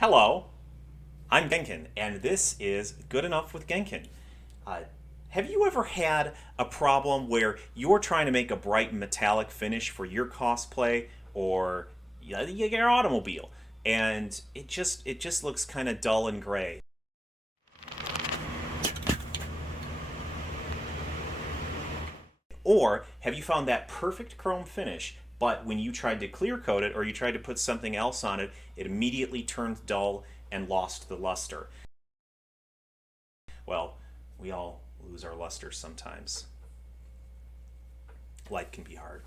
Hello, I'm Genkin, and this is Good Enough with Genkin. Uh, have you ever had a problem where you're trying to make a bright metallic finish for your cosplay or your automobile, and it just looks kind of dull and gray? Or have you found that perfect chrome finish, but when you tried to clear coat it or you tried to put something else on it, it immediately turned dull and lost the luster? Well, we all lose our luster sometimes. Life can be hard.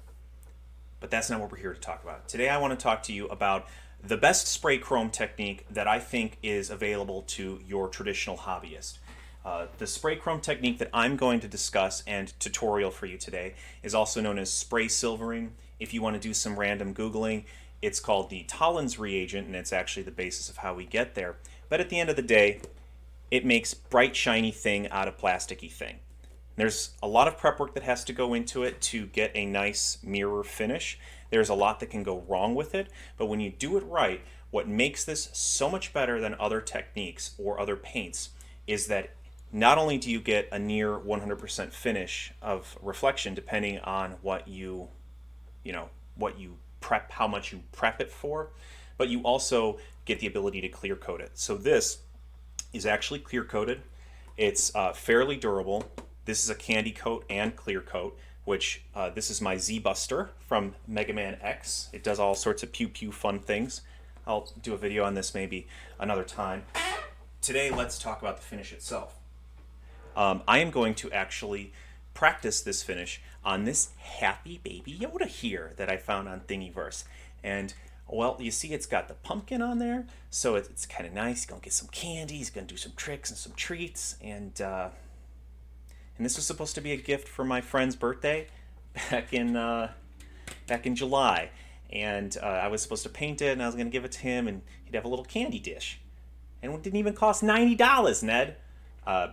But that's not what we're here to talk about. Today I want to talk to you about the best spray chrome technique that I think is available to your traditional hobbyist. The spray chrome technique that I'm going to discuss and tutorial for you today is also known as spray silvering. If you want to do some random Googling, it's called the Tollens reagent, and it's actually the basis of how we get there. But at the end of the day, it makes bright, shiny thing out of plasticky thing. There's a lot of prep work that has to go into it to get a nice mirror finish. There's a lot that can go wrong with it, but when you do it right, what makes this so much better than other techniques or other paints is that not only do you get a near 100% finish of reflection depending on what you prep, how much you prep it for, but you also get the ability to clear coat it. So this is actually clear coated. It's fairly durable. This is a candy coat and clear coat, which this is my Z-Buster from Mega Man X. It does all sorts of pew pew fun things. I'll do a video on this maybe another time. Today, let's talk about the finish itself. I am going to actually practice this finish on this happy baby Yoda here that I found on Thingiverse. And well, you see it's got the pumpkin on there, so it's kind of nice. He's going to get some candy, he's going to do some tricks and some treats, and this was supposed to be a gift for my friend's birthday back in July. And I was supposed to paint it, and I was going to give it to him, and he'd have a little candy dish. And it didn't even cost $90, Ned.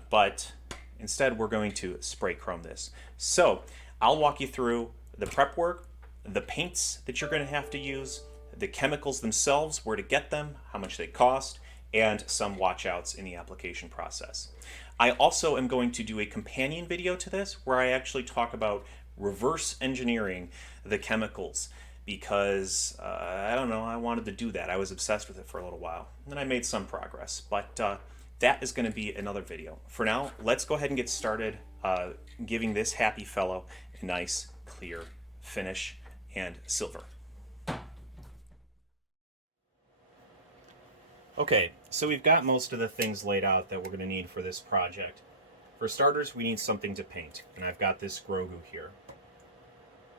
But instead, we're going to spray chrome this. So I'll walk you through the prep work, the paints that you're going to have to use, the chemicals themselves, where to get them, how much they cost, and some watch-outs in the application process. I also am going to do a companion video to this where I actually talk about reverse engineering the chemicals because, I don't know, I wanted to do that. I was obsessed with it for a little while, and then I made some progress, but that is going to be another video. For now, let's go ahead and get started giving this happy fellow a nice, clear finish and silver. Okay, so we've got most of the things laid out that we're going to need for this project. For starters, we need something to paint, and I've got this Grogu here.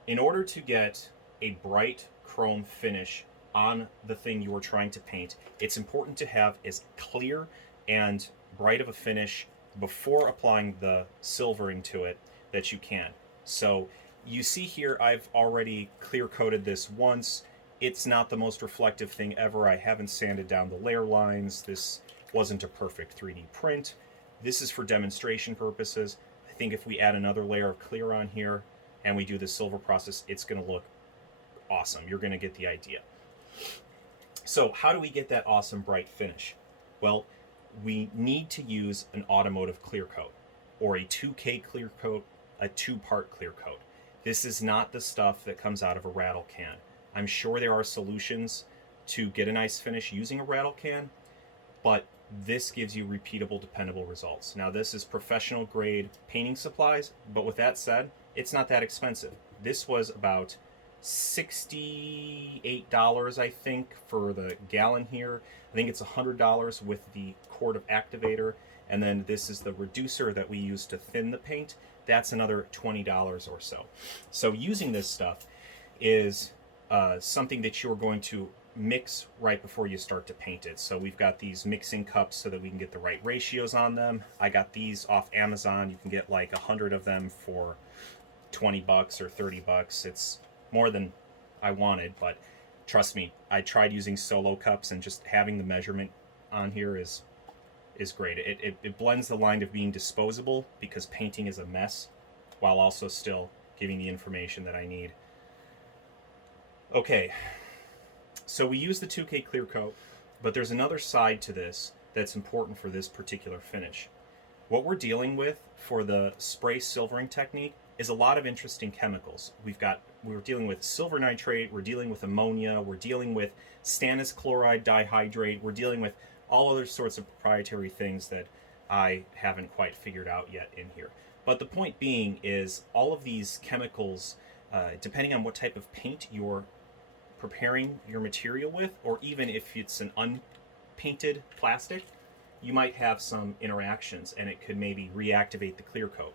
In order to get a bright chrome finish on the thing you are trying to paint, it's important to have as clear and bright of a finish before applying the silvering to it that you can. So you see here I've already clear coated this once. It's not the most reflective thing ever. I haven't sanded down the layer lines. This wasn't a perfect 3D print. This is for demonstration purposes. I think if we add another layer of clear on here and we do the silver process, it's going to look awesome. You're going to get the idea. So how do we get that awesome bright finish? Well, we need to use an automotive clear coat or a 2K clear coat, a 2-part clear coat. This is not the stuff that comes out of a rattle can. I'm sure there are solutions to get a nice finish using a rattle can, but this gives you repeatable, dependable results. Now, this is professional grade painting supplies, but with that said, it's not that expensive. This was about $68, I think, for the gallon here. I think it's $100 with the quart of activator, and then this is the reducer that we use to thin the paint. That's another $20 or so. So using this stuff is something that you're going to mix right before you start to paint it. So we've got these mixing cups so that we can get the right ratios on them. I got these off Amazon. You can get like 100 of them for $20 or $30. It's more than I wanted, but trust me, I tried using solo cups, and just having the measurement on here is great. It blends the line of being disposable because painting is a mess while also still giving the information that I need. Okay, so we use the 2K clear coat. But there's another side to this that's important for this particular finish. What we're dealing with for the spray silvering technique is a lot of interesting chemicals. We're dealing with silver nitrate, we're dealing with ammonia, we're dealing with stannous chloride dihydrate, we're dealing with all other sorts of proprietary things that I haven't quite figured out yet in here. But the point being is all of these chemicals, depending on what type of paint you're preparing your material with, or even if it's an unpainted plastic, you might have some interactions and it could maybe reactivate the clear coat.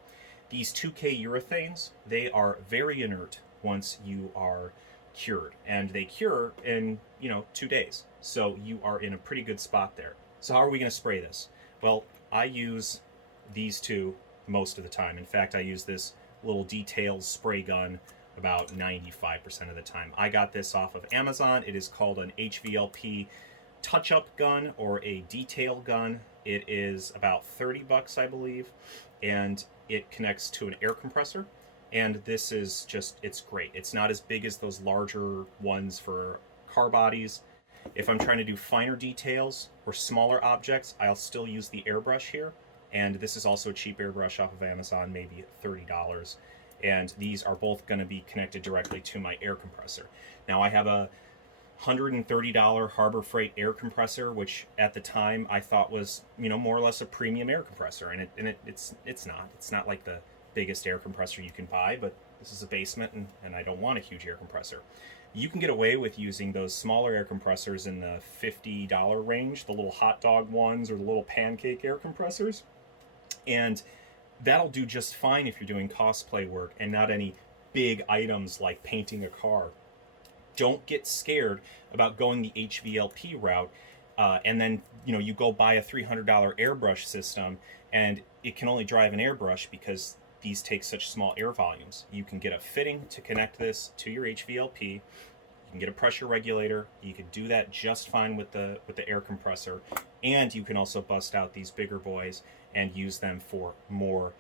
These 2K urethanes, they are very inert once you are cured, and they cure in 2 days. So you are in a pretty good spot there. So how are we going to spray this? Well, I use these two most of the time. In fact, I use this little detail spray gun about 95% of the time. I got this off of Amazon. It is called an HVLP touch-up gun or a detail gun. It is about 30 bucks, I believe, and it connects to an air compressor. And this is just, it's great. It's not as big as those larger ones for car bodies. If I'm trying to do finer details or smaller objects, I'll still use the airbrush here. And this is also a cheap airbrush off of Amazon, maybe $30. And these are both going to be connected directly to my air compressor. Now I have a $130 Harbor Freight air compressor, which at the time I thought was, more or less a premium air compressor, and it's not. It's not like the biggest air compressor you can buy, but this is a basement, and I don't want a huge air compressor. You can get away with using those smaller air compressors in the $50 range, the little hot dog ones or the little pancake air compressors, and that'll do just fine if you're doing cosplay work and not any big items like painting a car. Don't get scared about going the HVLP route, and then you go buy a $300 airbrush system, and it can only drive an airbrush because these take such small air volumes. You can get a fitting to connect this to your HVLP. You can get a pressure regulator. You could do that just fine with the air compressor, and you can also bust out these bigger boys and use them for more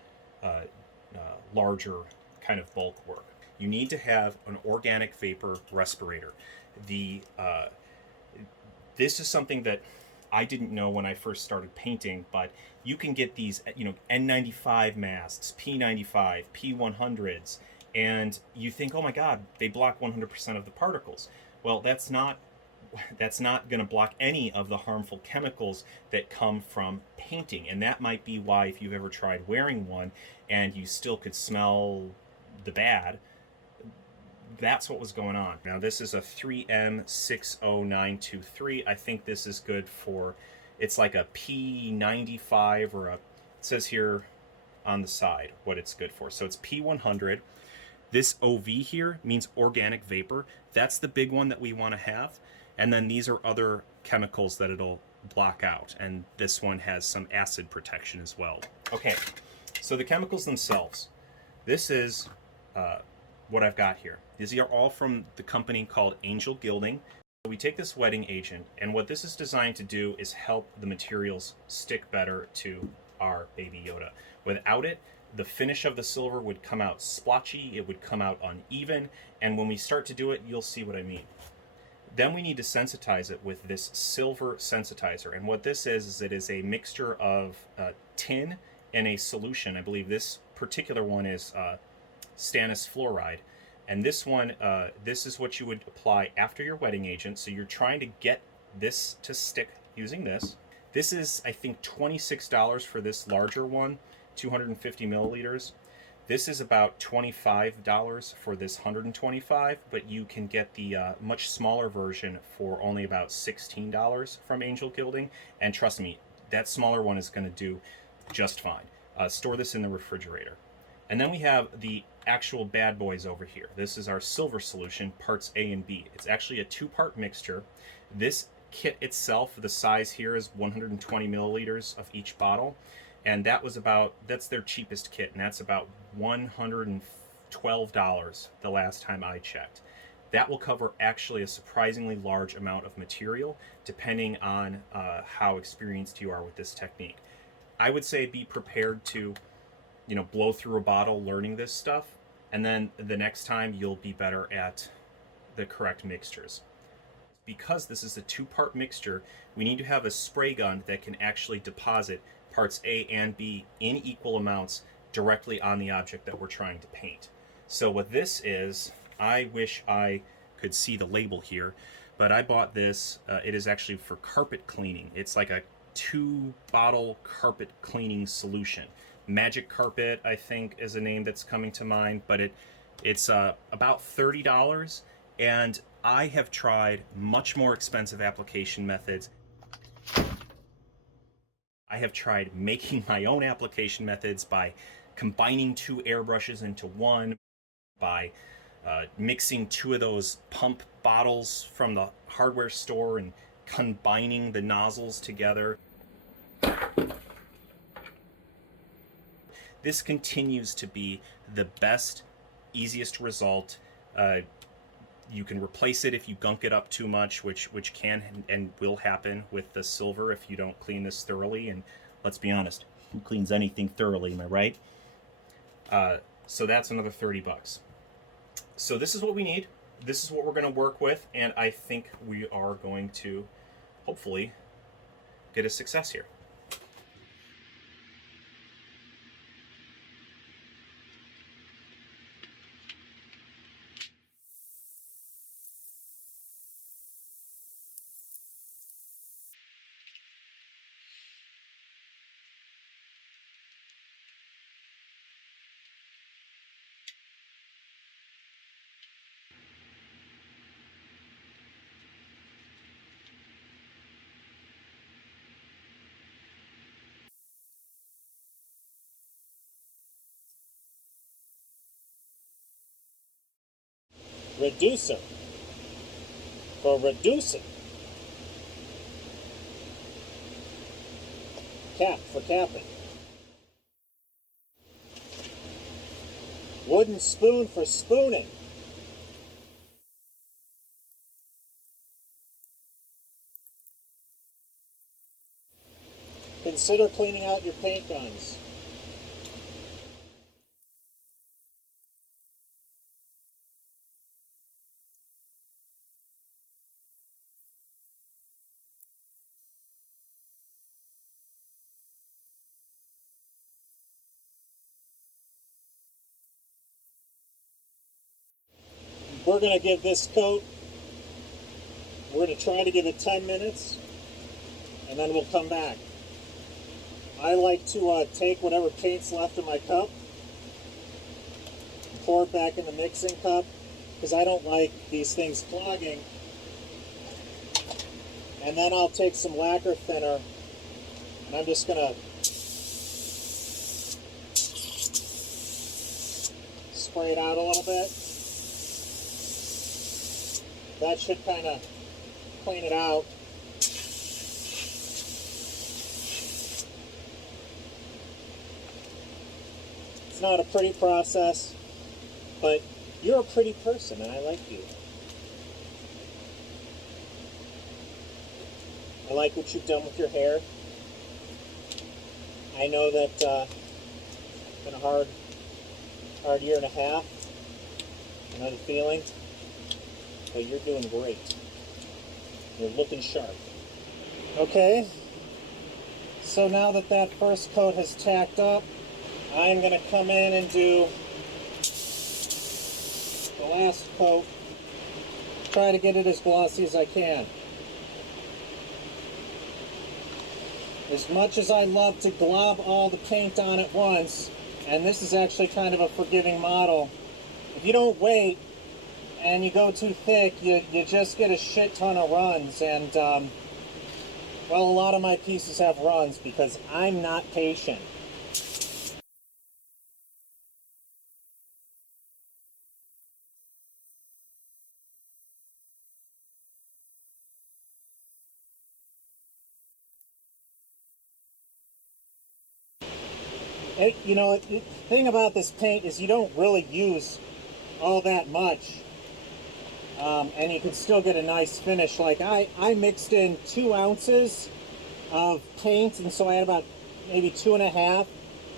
larger kind of bulk work. You need to have an organic vapor respirator. This is something that I didn't know when I first started painting, but you can get these, N95 masks, P95, P100s, and you think, oh my God, they block 100% of the particles. Well, that's not going to block any of the harmful chemicals that come from painting, and that might be why, if you've ever tried wearing one and you still could smell the bad, that's what was going on. Now this is a 3M60923. I think this is good for, it's like a P95 or it says here on the side what it's good for. So it's P100. This OV here means organic vapor. That's the big one that we want to have. And then these are other chemicals that it'll block out. And this one has some acid protection as well. Okay, so the chemicals themselves. This is what I've got here. These are all from the company called Angel Gilding. We take this wetting agent, and what this is designed to do is help the materials stick better to our Baby Yoda. Without it, the finish of the silver would come out splotchy, it would come out uneven, and when we start to do it, you'll see what I mean. Then we need to sensitize it with this silver sensitizer, and what this is it is a mixture of tin and a solution. I believe this particular one is stannous fluoride. And this one, this is what you would apply after your wetting agent. So you're trying to get this to stick using this. This is, I think, $26 for this larger one, 250 milliliters. This is about $25 for this 125, but you can get the much smaller version for only about $16 from Angel Gilding. And trust me, that smaller one is going to do just fine. Store this in the refrigerator. And then we have the actual bad boys over here. This is our silver solution, parts A and B. It's actually a two-part mixture. This kit itself, the size here is 120 milliliters of each bottle. And that's their cheapest kit, and that's about $112 the last time I checked. That will cover actually a surprisingly large amount of material, depending on how experienced you are with this technique. I would say be prepared to blow through a bottle learning this stuff, and then the next time you'll be better at the correct mixtures. because this is a two-part mixture, we need to have a spray gun that can actually deposit parts A and B in equal amounts directly on the object that we're trying to paint. So what this is, I wish I could see the label here, but I bought this. It is actually for carpet cleaning. It's like a 2-bottle carpet cleaning solution. Magic Carpet, I think, is a name that's coming to mind, but it's about $30, and I have tried much more expensive application methods. I have tried making my own application methods by combining 2 airbrushes into one, by mixing 2 of those pump bottles from the hardware store and combining the nozzles together. This continues to be the best, easiest result. You can replace it if you gunk it up too much, which can and will happen with the silver if you don't clean this thoroughly. And let's be honest, who cleans anything thoroughly, am I right? So that's another 30 bucks. So this is what we need. This is what we're going to work with, and I think we are going to hopefully get a success here. Reducer for reducing. Cap for capping. Wooden spoon for spooning. Consider cleaning out your paint guns. We're going to give this coat, we're going to try to give it 10 minutes, and then we'll come back. I like to take whatever paint's left in my cup, pour it back in the mixing cup, because I don't like these things clogging. And then I'll take some lacquer thinner, and I'm just going to spray it out a little bit. That should kind of clean it out. It's not a pretty process, but you're a pretty person and I like you. I like what you've done with your hair. I know that it's been a hard year and a half. I know the feeling. But you're doing great. You're looking sharp. Okay, so now that that first coat has tacked up, I'm going to come in and do the last coat. Try to get it as glossy as I can. As much as I love to glob all the paint on at once, and this is actually kind of a forgiving model, if you don't wait and you go too thick, you just get a shit ton of runs. And, well, a lot of my pieces have runs because I'm not patient. You know, the thing about this paint is you don't really use all that much. And you can still get a nice finish. Like I mixed in 2 ounces of paint, and so I had about maybe 2.5,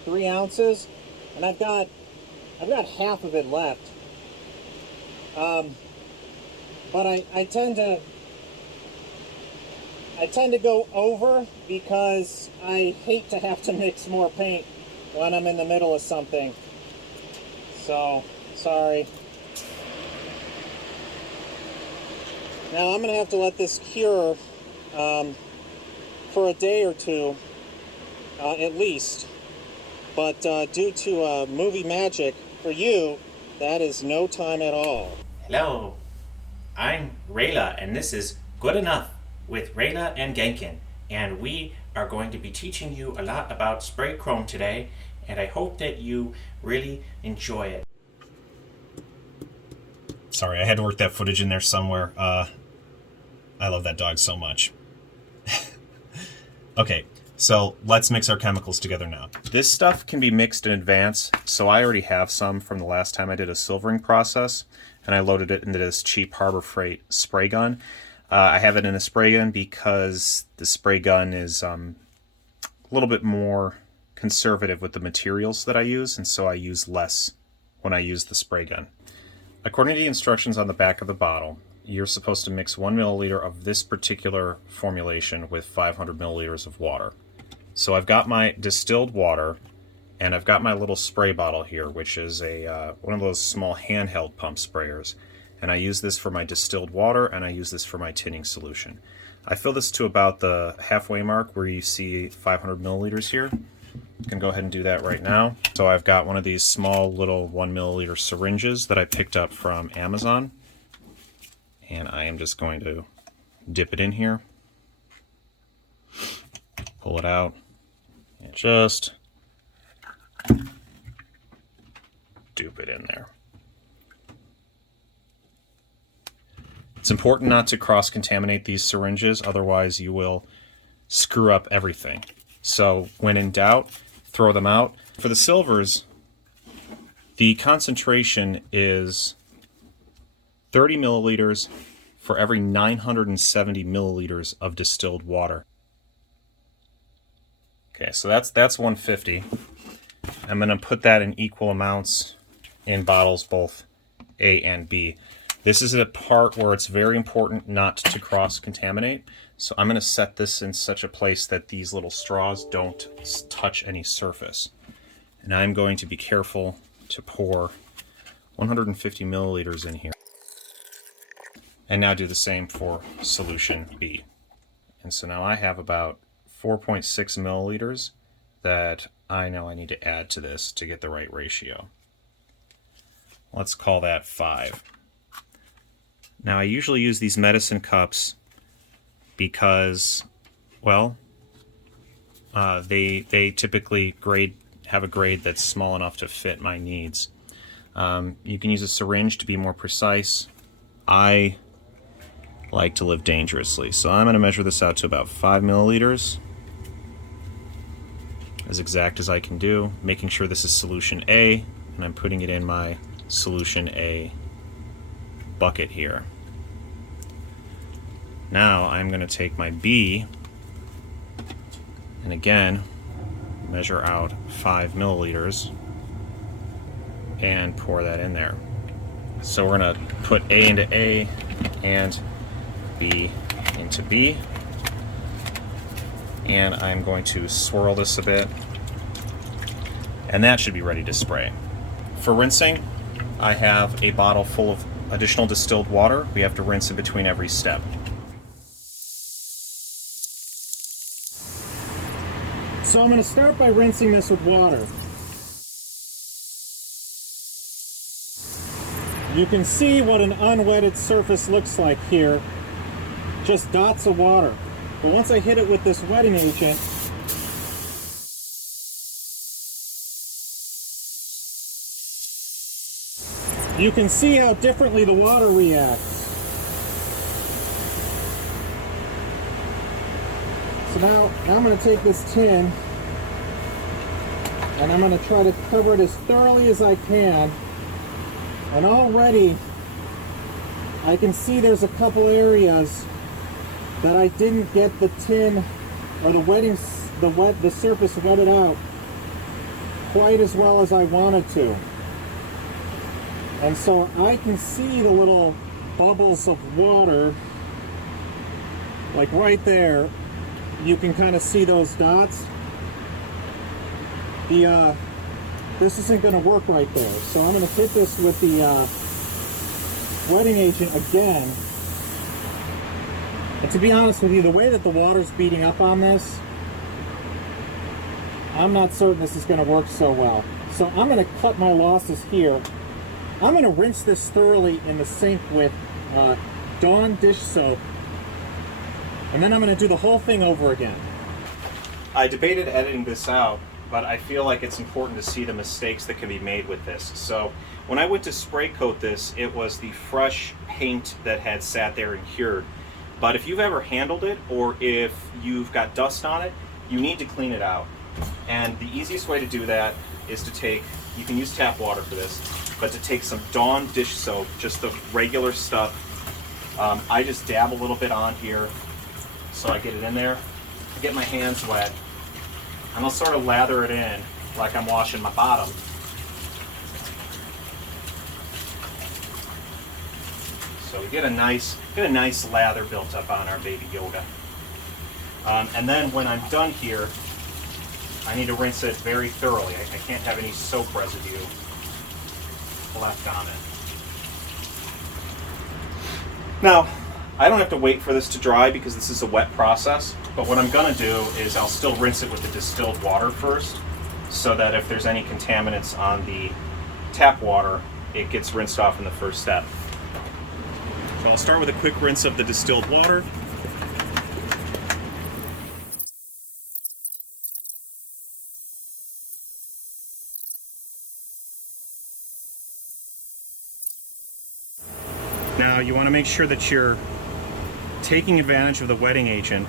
3 ounces, and I've got half of it left. But I tend to I tend to go over because I hate to have to mix more paint when I'm in the middle of something. So, sorry. Now I'm going to have to let this cure for a day or two, at least. But due to movie magic, for you, that is no time at all. Hello, I'm Rayla, and this is Good Enough with Rayla and Genkin, and we are going to be teaching you a lot about spray chrome today, and I hope that you really enjoy it. Sorry, I had to work that footage in there somewhere. I love that dog so much. Okay, so let's mix our chemicals together now. This stuff can be mixed in advance, so I already have some from the last time I did a silvering process, and I loaded it into this cheap Harbor Freight spray gun. I have it in a spray gun because the spray gun is a little bit more conservative with the materials that I use, and so I use less when I use the spray gun. According to the instructions on the back of the bottle, you're supposed to mix 1 milliliter of this particular formulation with 500 milliliters of water. So I've got my distilled water, and I've got my little spray bottle here, which is a one of those small handheld pump sprayers. And I use this for my distilled water, and I use this for my tinting solution. I fill this to about the halfway mark where you see 500 milliliters here. You can go ahead and do that right now. So I've got one of these small little 1 milliliter syringes that I picked up from Amazon. And I am just going to dip it in here, pull it out, and just dupe it in there. It's important not to cross-contaminate these syringes, otherwise you will screw up everything. So when in doubt, throw them out. For the silvers, the concentration is 30 milliliters for every 970 milliliters of distilled water. Okay, so that's 150. I'm going to put that in equal amounts in bottles both A and B. This is a part where it's very important not to cross-contaminate. So I'm going to set this in such a place that these little straws don't touch any surface. And I'm going to be careful to pour 150 milliliters in here. And now do the same for solution B. And so now I have about 4.6 milliliters that I know I need to add to this to get the right ratio. Let's call that 5. Now I usually use these medicine cups because, well, they typically have a grade that's small enough to fit my needs. You can use a syringe to be more precise. I like to live dangerously, so I'm going to measure this out to about 5 milliliters, as exact as I can do, making sure this is solution A, and I'm putting it in my solution A bucket here. Now I'm going to take my B and again measure out 5 milliliters and pour that in there. So we're going to put A into A and B into B, and I'm going to swirl this a bit, and that should be ready to spray. For rinsing, I have a bottle full of additional distilled water. We have to rinse in between every step. So I'm going to start by rinsing this with water. You can see what an unwetted surface looks like here. Just dots of water. But once I hit it with this wetting agent, you can see how differently the water reacts. So now I'm going to take this tin and I'm going to try to cover it as thoroughly as I can. And already I can see there's a couple areas that I didn't get the tin or the surface wetted out quite as well as I wanted to. And so I can see the little bubbles of water like right there, you can kind of see those dots. This isn't going to work right there, so I'm going to hit this with the wetting agent again. And to be honest with you, the way that the water's beating up on this, I'm not certain this is going to work so well. So I'm going to cut my losses here. I'm going to rinse this thoroughly in the sink with Dawn dish soap, and then I'm going to do the whole thing over again. I debated editing this out, but I feel like it's important to see the mistakes that can be made with this. So when I went to spray coat this, it was the fresh paint that had sat there and cured. But if you've ever handled it, or if you've got dust on it, you need to clean it out. And the easiest way to do that is to take, you can use tap water for this, but to take some Dawn dish soap, just the regular stuff. I just dab a little bit on here so I get it in there. I get my hands wet, and I'll sort of lather it in like I'm washing my bottom. So we get a nice lather built up on our baby Yoda. And then when I'm done here, I need to rinse it very thoroughly. I can't have any soap residue left on it. Now, I don't have to wait for this to dry because this is a wet process, but what I'm gonna do is I'll still rinse it with the distilled water first, so that if there's any contaminants on the tap water, it gets rinsed off in the first step. So I'll start with a quick rinse of the distilled water. Now you want to make sure that you're taking advantage of the wetting agent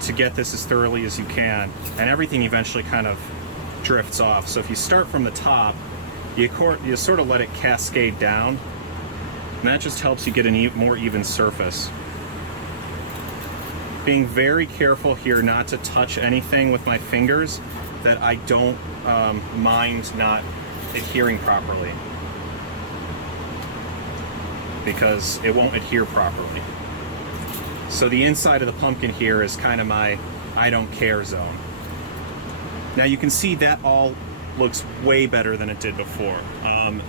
to get this as thoroughly as you can, and everything eventually kind of drifts off. So if you start from the top, you sort of let it cascade down, and that just helps you get a more even surface. Being very careful here not to touch anything with my fingers that I don't mind not adhering properly, because it won't adhere properly. So the inside of the pumpkin here is kind of my I don't care zone. Now you can see that all looks way better than it did before.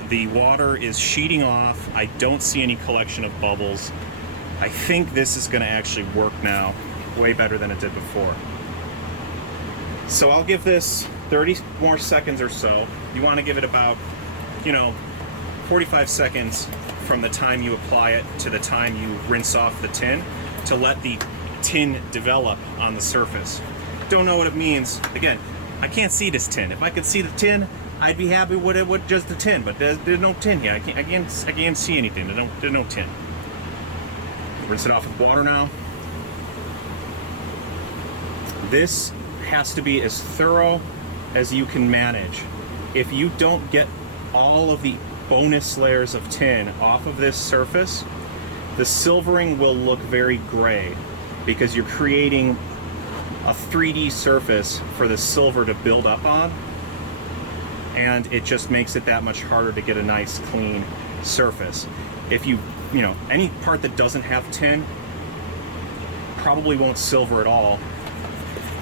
The water is sheeting off. I don't see any collection of bubbles. I think this is going to actually work now way better than it did before. So I'll give this 30 more seconds or so. You want to give it about, 45 seconds from the time you apply it to the time you rinse off the tin, to let the tin develop on the surface. Don't know what it means. Again, I can't see this tin. If I could see the tin, I'd be happy with it with just the tin, but there's no tin here. I can't see anything. There's no tin. Rinse it off with water now. This has to be as thorough as you can manage. If you don't get all of the bonus layers of tin off of this surface, the silvering will look very gray, because you're creating a 3D surface for the silver to build up on, and it just makes it that much harder to get a nice clean surface. If any part that doesn't have tin probably won't silver at all.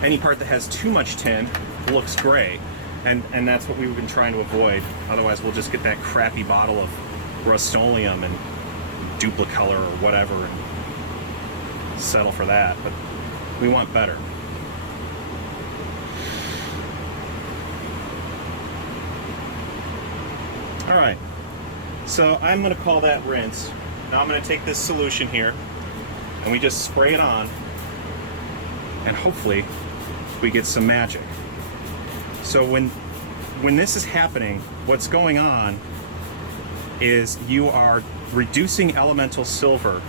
Any part that has too much tin looks gray, and that's what we've been trying to avoid. Otherwise we'll just get that crappy bottle of Rust-Oleum and Duplicolor or whatever and settle for that, but we want better. Alright, so I'm going to call that rinse. Now I'm going to take this solution here and we just spray it on, and hopefully we get some magic. So when this is happening, what's going on is you are reducing elemental silver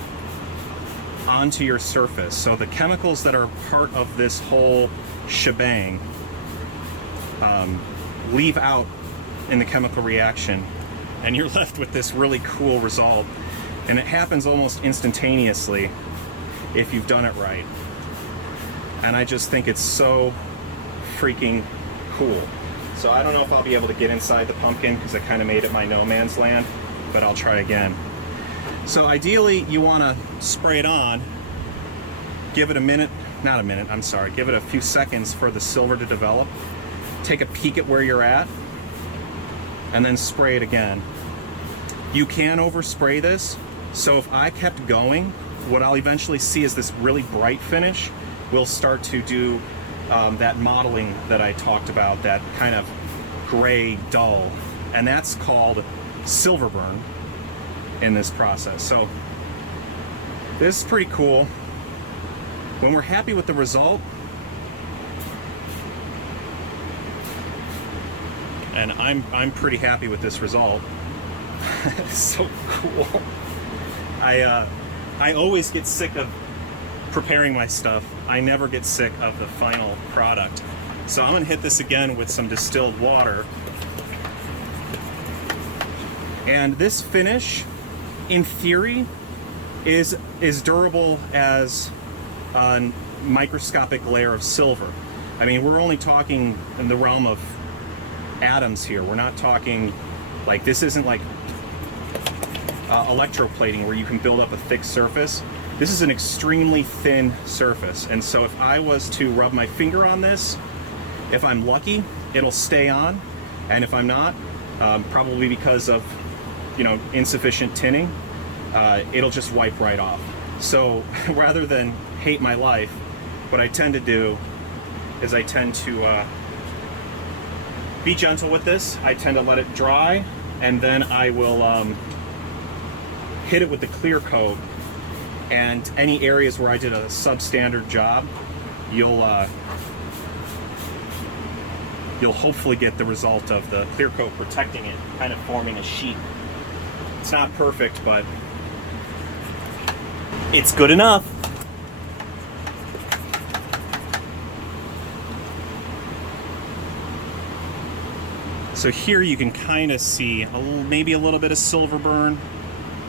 onto your surface. So the chemicals that are part of this whole shebang leave out in the chemical reaction, and you're left with this really cool result. And it happens almost instantaneously if you've done it right. And I just think it's so freaking cool. So I don't know if I'll be able to get inside the pumpkin because I kind of made it my no man's land, but I'll try again. So ideally you want to spray it on give it a minute, not a minute, I'm sorry, give it a few seconds for the silver to develop. Take a peek at where you're at, and then spray it again. You can overspray this, so if I kept going, what I'll eventually see is this really bright finish. We'll start to do that modeling that I talked about, that kind of gray dull, and that's called silver burn in this process. So this is pretty cool. When we're happy with the result, and I'm pretty happy with this result. It's so cool. I always get sick of preparing my stuff. I never get sick of the final product. So I'm gonna hit this again with some distilled water. And this finish, in theory, is durable as a microscopic layer of silver. I mean, we're only talking in the realm of atoms here. We're not talking, like, this isn't like electroplating where you can build up a thick surface. This is an extremely thin surface, and so if I was to rub my finger on this, if I'm lucky, it'll stay on, and if I'm not, probably because of, you know, insufficient tinning, it'll just wipe right off. So rather than hate my life, what I tend to do is I tend to be gentle with this. I tend to let it dry, and then I will hit it with the clear coat, and any areas where I did a substandard job, you'll hopefully get the result of the clear coat protecting it, kind of forming a sheet. It's not perfect, but it's good enough. So here you can kind of see maybe a little bit of silver burn.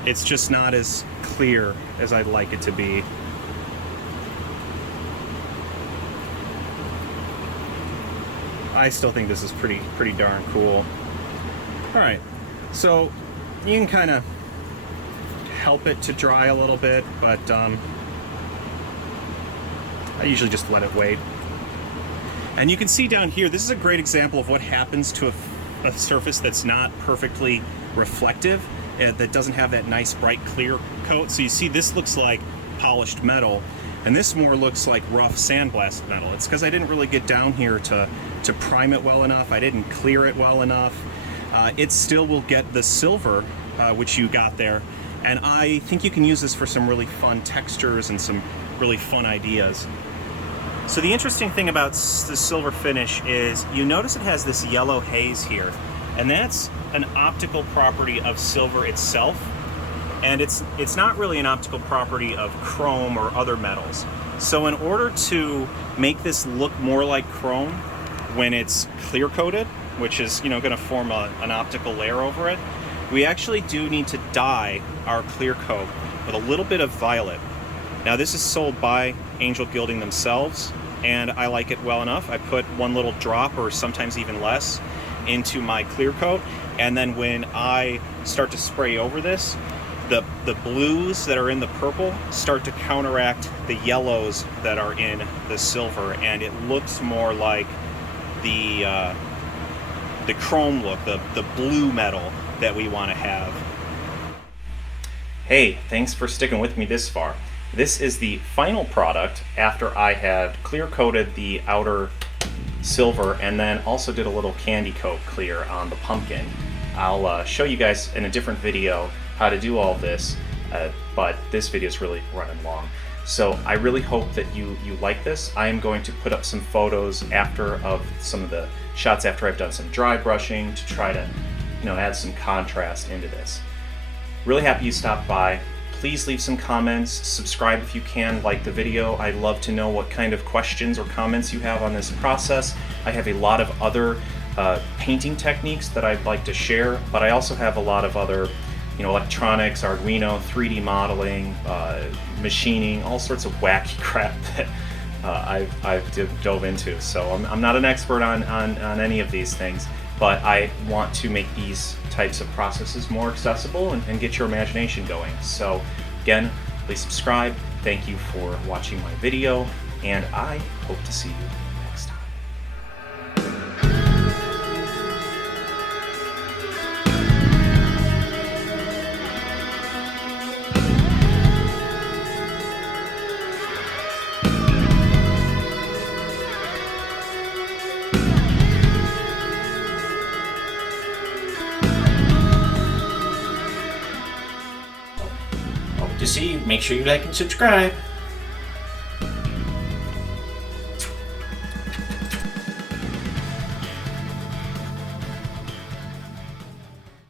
It's just not as clear as I'd like it to be. I still think this is pretty darn cool. All right, so you can kind of help it to dry a little bit, but I usually just let it wait. And you can see down here, this is a great example of what happens to a surface that's not perfectly reflective, that doesn't have that nice bright clear coat. So you see this looks like polished metal, and this more looks like rough sandblasted metal. It's because I didn't really get down here to prime it well enough. I didn't clear it well enough. It still will get the silver, which you got there, and I think you can use this for some really fun textures and some really fun ideas. So the interesting thing about the silver finish is you notice it has this yellow haze here, and that's an optical property of silver itself, and it's not really an optical property of chrome or other metals. So in order to make this look more like chrome when it's clear coated, which is, you know, going to form an optical layer over it, we actually do need to dye our clear coat with a little bit of violet. Now this is sold by Angel Gilding themselves, and I like it well enough. I put one little drop, or sometimes even less, into my clear coat, and then when I start to spray over this, the blues that are in the purple start to counteract the yellows that are in the silver, and it looks more like the chrome look, the blue metal that we want to have. Hey, thanks for sticking with me this far. This is the final product after I had clear coated the outer silver and then also did a little candy coat clear on the pumpkin. I'll show you guys in a different video how to do all this, but this video is really running long. So I really hope that you like this. I am going to put up some photos after of some of the shots after I've done some dry brushing to try to, you know, add some contrast into this. Really happy you stopped by. Please leave some comments, subscribe if you can, like the video. I'd love to know what kind of questions or comments you have on this process. I have a lot of other painting techniques that I'd like to share, but I also have a lot of other, you know, electronics, Arduino, 3D modeling, machining, all sorts of wacky crap that I've dove into. So I'm not an expert on any of these things, but I want to make these types of processes more accessible and get your imagination going. So again, please subscribe, Thank you for watching my video, and I hope to see you next time. Hope to see you. Make sure you like and subscribe.